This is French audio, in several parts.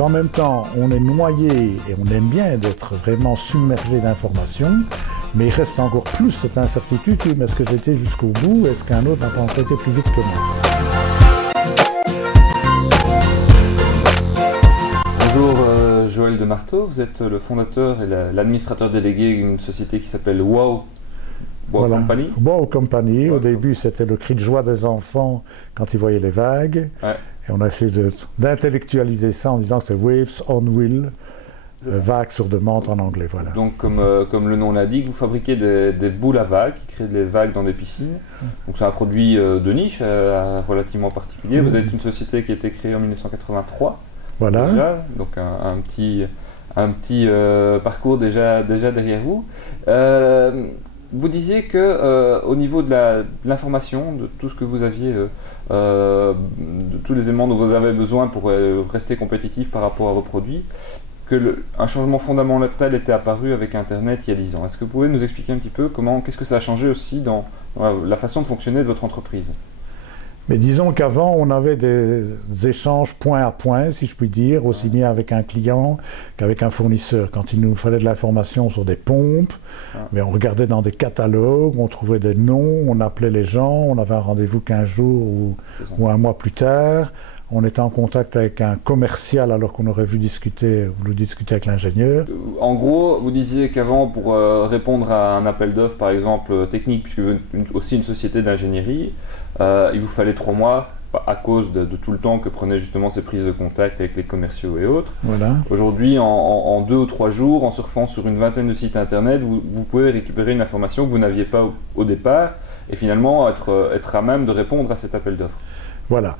Donc en même temps, on est noyé et on aime bien d'être vraiment submergé d'informations, mais il reste encore plus cette incertitude, oui, mais est-ce que j'étais jusqu'au bout, est-ce qu'un autre n'a pas encore été plus vite que moi? Bonjour Joël de Marteau, vous êtes le fondateur et l'administrateur délégué d'une société qui s'appelle WOW Voilà. Company. WOW Company, Wow au début c'était le cri de joie des enfants quand ils voyaient les vagues, Ouais. et on a essayé d'intellectualiser ça en disant que c'est Waves on Wheel, vagues sur demande en anglais, voilà. Donc comme le nom l'indique, vous fabriquez des boules à vagues qui créent des vagues dans des piscines. Donc c'est un produit de niche relativement particulier. Vous êtes une société qui a été créée en 1983. Voilà. Déjà, donc un petit parcours déjà derrière vous. Vous disiez que au niveau de l'information, de tout ce que vous aviez, de tous les éléments dont vous avez besoin pour rester compétitif par rapport à vos produits, un changement fondamental était apparu avec Internet il y a 10 ans. Est-ce que vous pouvez nous expliquer un petit peu qu'est-ce que ça a changé aussi dans la façon de fonctionner de votre entreprise? Mais disons qu'avant, on avait des échanges point à point, si je puis dire, aussi bien avec un client qu'avec un fournisseur. Quand il nous fallait de l'information sur des pompes, mais on regardait dans des catalogues, on trouvait des noms, on appelait les gens, on avait un rendez-vous 15 jours ou un mois plus tard. On était en contact avec un commercial alors qu'on aurait voulu discuter avec l'ingénieur. En gros, vous disiez qu'avant, pour répondre à un appel d'offres, par exemple technique, puisque vous êtes aussi une société d'ingénierie, il vous fallait 3 mois à cause de tout le temps que prenaient justement ces prises de contact avec les commerciaux et autres. Voilà. Aujourd'hui, en 2 ou 3 jours, en surfant sur une vingtaine de sites internet, vous pouvez récupérer une information que vous n'aviez pas au départ et finalement être à même de répondre à cet appel d'offres. Voilà.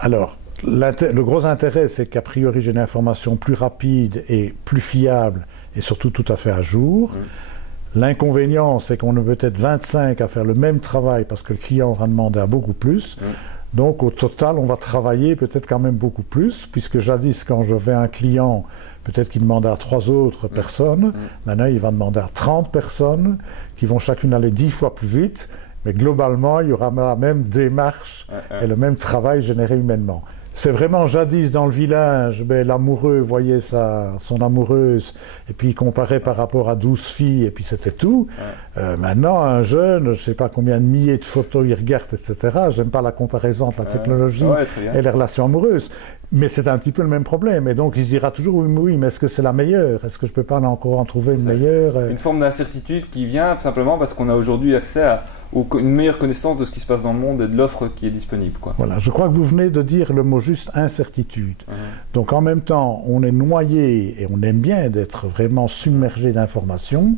Alors, le gros intérêt, c'est qu'a priori, j'ai une information plus rapide et plus fiable et surtout tout à fait à jour. L'inconvénient, c'est qu'on est peut-être 25 à faire le même travail parce que le client aura demandé à beaucoup plus. Donc, au total, on va travailler peut-être quand même beaucoup plus, puisque jadis, quand je vais à un client, peut-être qu'il demandait à 3 autres personnes. Maintenant, il va demander à 30 personnes qui vont chacune aller 10 fois plus vite. Mais globalement, il y aura la même démarche et le même travail généré humainement. C'est vraiment jadis dans le village, l'amoureux voyait son amoureuse et puis il comparait par rapport à 12 filles et puis c'était tout. Maintenant, un jeune, je ne sais pas combien de milliers de photos il regarde, etc. J'aime pas la comparaison entre la technologie et les relations amoureuses. Mais c'est un petit peu le même problème. Et donc, il se dira toujours, oui, mais est-ce que c'est la meilleure? Est-ce que je ne peux pas encore en trouver une meilleure? Une forme d'incertitude qui vient simplement parce qu'on a aujourd'hui accès à une meilleure connaissance de ce qui se passe dans le monde et de l'offre qui est disponible, quoi. Voilà, je crois que vous venez de dire le mot juste incertitude. Donc, en même temps, on est noyé et on aime bien d'être vraiment submergé d'informations,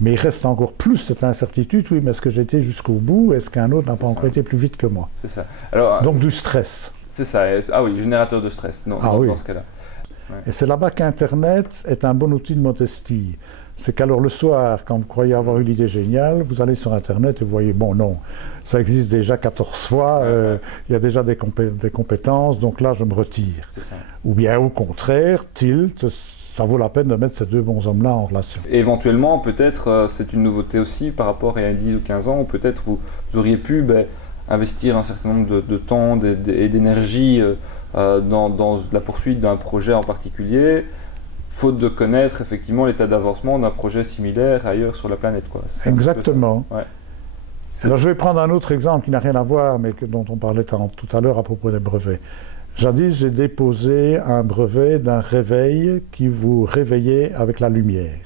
mais il reste encore plus cette incertitude, oui, mais est-ce que j'ai été jusqu'au bout? Est-ce qu'un autre n'a pas encore été plus vite que moi? C'est ça. Alors, donc, du stress. C'est ça. Ah oui, générateur de stress dans ce cas-là. Et c'est là-bas qu'Internet est un bon outil de modestie. C'est qu'alors le soir, quand vous croyez avoir eu l'idée géniale, vous allez sur Internet et vous voyez, bon non, ça existe déjà 14 fois, il y a déjà des compétences, donc là je me retire. Ou bien au contraire, tilt, ça vaut la peine de mettre ces 2 bons hommes-là en relation. Et éventuellement, peut-être, c'est une nouveauté aussi par rapport à 10 ou 15 ans, ou peut-être vous auriez pu investir un certain nombre de temps et d'énergie dans la poursuite d'un projet en particulier, faute de connaître effectivement l'état d'avancement d'un projet similaire ailleurs sur la planète, quoi. Exactement. Alors je vais prendre un autre exemple qui n'a rien à voir, mais dont on parlait tout à l'heure à propos des brevets. Jadis, j'ai déposé un brevet d'un réveil qui vous réveillait avec la lumière.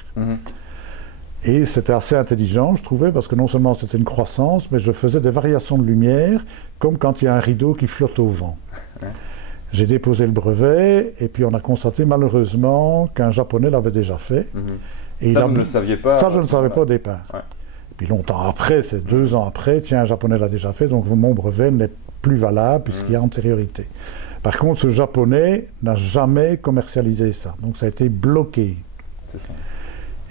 Et c'était assez intelligent, je trouvais, parce que non seulement c'était une croissance, mais je faisais des variations de lumière, comme quand il y a un rideau qui flotte au vent. J'ai déposé le brevet, et puis on a constaté malheureusement qu'un Japonais l'avait déjà fait. Et ça, vous ne le saviez pas? Ça, je ne savais pas au départ. Et puis longtemps après, c'est 2 ans après, tiens, un Japonais l'a déjà fait, donc mon brevet n'est plus valable puisqu'il y a antériorité. Par contre, ce Japonais n'a jamais commercialisé ça, donc ça a été bloqué. C'est ça.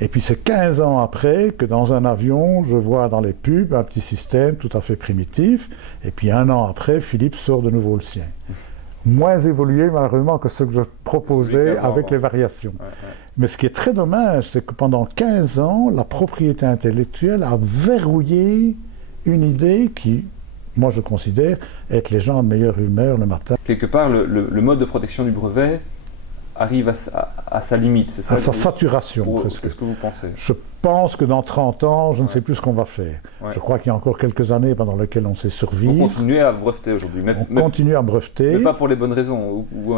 Et puis c'est 15 ans après que dans un avion, je vois dans les pubs un petit système tout à fait primitif, et puis 1 an après, Philips sort de nouveau le sien. Moins évolué malheureusement que ce que je proposais avec les variations. Mais ce qui est très dommage, c'est que pendant 15 ans, la propriété intellectuelle a verrouillé une idée qui, moi je considère, être les gens de meilleure humeur le matin. Quelque part, le mode de protection du brevet arrive à sa limite, c'est ça? À sa saturation, presque. C'est ce que vous pensez? Je pense que dans 30 ans, je ne sais plus ce qu'on va faire. Ouais. Je crois qu'il y a encore quelques années pendant lesquelles on sait survivre. Vous continuez à breveter aujourd'hui? On continue à breveter. Mais pas pour les bonnes raisons, ou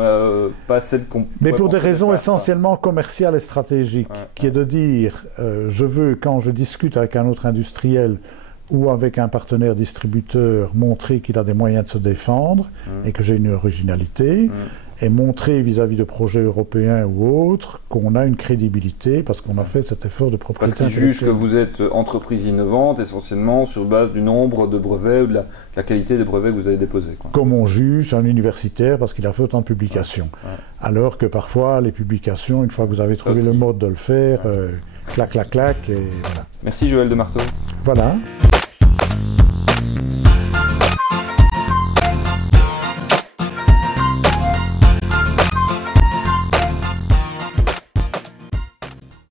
pas celles qu'on... Mais pour des raisons essentiellement commerciales et stratégiques, qui est de dire, je veux, quand je discute avec un autre industriel ou avec un partenaire distributeur, montrer qu'il a des moyens de se défendre et que j'ai une originalité. Et montrer vis-à-vis de projets européens ou autres qu'on a une crédibilité parce qu'on a fait cet effort de propriété intellectuelle. Parce qu'ils jugent que vous êtes entreprise innovante essentiellement sur base du nombre de brevets ou de la qualité des brevets que vous avez déposés. Quoi. Comme on juge un universitaire parce qu'il a fait autant de publications. Alors que parfois les publications, une fois que vous avez trouvé le mode de le faire, clac, clac, clac, et voilà. Merci Joël de Marteau. Voilà.